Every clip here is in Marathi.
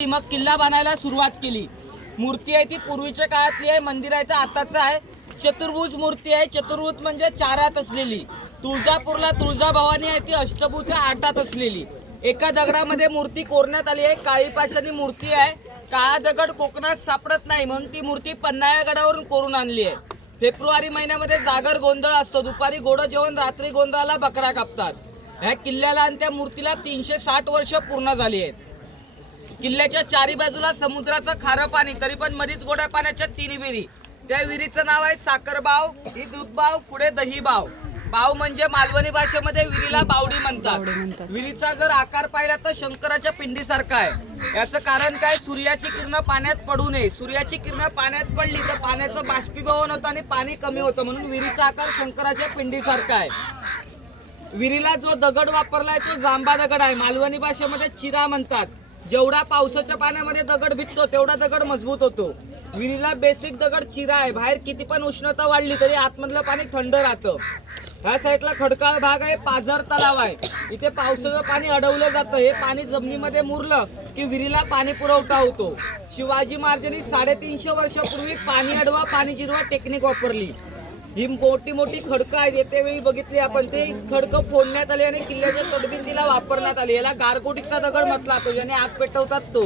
मग किल्ला बांधायला सुरुवात केली. मूर्ती आहे ती पूर्वीच्या काळातली आहे मंदिर आहे तर आताचं आहे. चतुर्भुज मूर्ती आहे चतुर्भुज म्हणजे चारात असलेली. तुळजापूरला तुळजाभवानी आहे ती अष्टभुजा आठात असलेली. एका दगडामध्ये मूर्ती कोरण्यात आली आहे काळी पाषाणी मूर्ती आहे. काळा दगड कोकणात सापडत नाही म्हणून ती मूर्ती पन्हाळ्या गडावरून कोरून आणली आहे. फेब्रुवारी महिन्यामध्ये जागर गोंधळ असतो दुपारी गोडं जेवण रात्री गोंधळाला बकरा कापतात. ह्या किल्ल्याला आणि त्या मूर्तीला तीनशे साठ वर्ष पूर्ण झाली आहेत. किल्ल्याच्या चारी बाजूला समुद्राचं खारं पाणी तरी पण मधीच गोड्या पाण्याच्या तीन विहिरी. त्या विहिरीचं नाव आहे साखरबाव ही दूधबाव पुढे दही बाव बाव म्हणजे मालवणी भाषेमध्ये विहिरीला बावडी म्हणतात. विहिरीचा जर आकार पाहिला तर शंकराच्या पिंडीसारखा आहे. याचं कारण काय? सूर्याची किरण पाण्यात पडू नये. सूर्याची किरण पाण्यात पडली तर पाण्याचं बाष्पीभवन होतं आणि पाणी कमी होतं. म्हणून विहिरीचा आकार शंकराच्या पिंडीसारखा आहे. विहिरीला जो दगड वापरलाय तो जांबा दगड आहे. मालवणी भाषेमध्ये चिरा म्हणतात. जेवढा पावसाच्या पाण्यामध्ये दगड भिजतो तेवढा दगड मजबूत होतो. विहिरीला बेसिक दगड चिरा आहे. बाहेर किती पण उष्णता वाढली तरी आतमधलं पाणी थंड राहतं. ह्या साईडला खडकाळ भाग आहे पाझर तलाव आहे. इथे पावसाचं पाणी अडवलं जातं. हे पाणी जमिनीमध्ये मुरलं की विहिरीला पाणी पुरवठा होतो. शिवाजी महाराजांनी साडेतीनशे वर्षापूर्वी पाणी अडवा पाणी जिरवा टेक्निक वापरली. ही मोठी मोठी खडकं आहेत. येते वेळी बघितली आपण. ते खडकं फोडण्यात आली आणि किल्ल्याच्या कडबिंदीला वापरण्यात आली. याला गारकोटीचा दगड म्हटला तो ज्याने आग पेटवतात तो.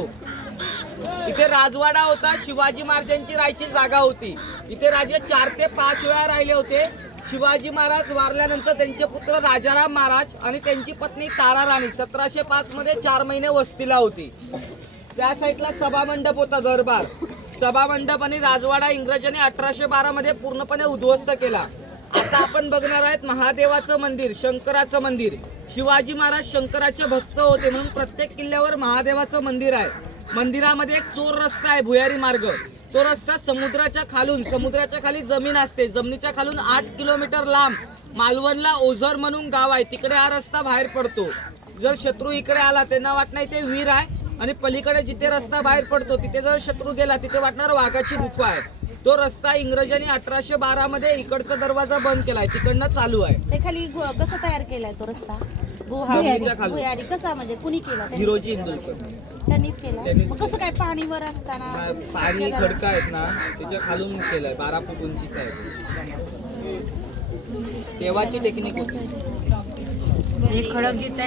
इथे राजवाडा होता. शिवाजी महाराजांची राहायची जागा होती. इथे राजे चार ते पाच वेळा राहिले होते. शिवाजी महाराज वारल्यानंतर त्यांचे पुत्र राजाराम महाराज आणि त्यांची पत्नी तारा राणी सतराशे पाच मध्ये चार महिने वस्तीला होती. त्या साईडला सभामंडप होता दरबार. सभामंडप आणि राजवाडा इंग्रजांनी अठराशे बारा मध्ये पूर्णपणे उद्ध्वस्त केला. आता आपण बघणार आहेत महादेवाचं मंदिर शंकराचं मंदिर. शिवाजी महाराज शंकराचे भक्त होते म्हणून प्रत्येक किल्ल्यावर महादेवाचं मंदिर आहे. मंदिरामध्ये एक चोर रस्ता आहे भुयारी मार्ग. तो रस्ता समुद्राच्या खालून समुद्राच्या खाली जमीन असते. जमिनीच्या खालून आठ किलोमीटर लांब. मालवणला ओझर म्हणून गाव आहे. तिकडे हा रस्ता बाहेर पडतो. जर शत्रू इकडे आला त्यांना वाटणार ते वीर आहे. आणि पलीकडे जिथे रस्ता बाहेर पडतो तिथे जर शत्रू गेला तिथे वाटणार वाघाची गुफा आहे. तो रस्ता इंग्रजांनी अठराशे बारा मध्ये इकडचा दरवाजा बंद केलाय तिकडनं चालू आहे. ते खाली कसा तयार केलाय तो रस्ता. भुयारी कसा म्हणजे कुणी केला त्यांनी? हिरोजी इंदुलकर. त्यांनीच केला. त्यांनीच मग कसं काय पाणीवर असताना पाणी खडका आहेत ना त्याच्या खालून केलंय बारा फूट उंचीचा आहे. तेव्हाची टेक्निक होती. हे खडक घेत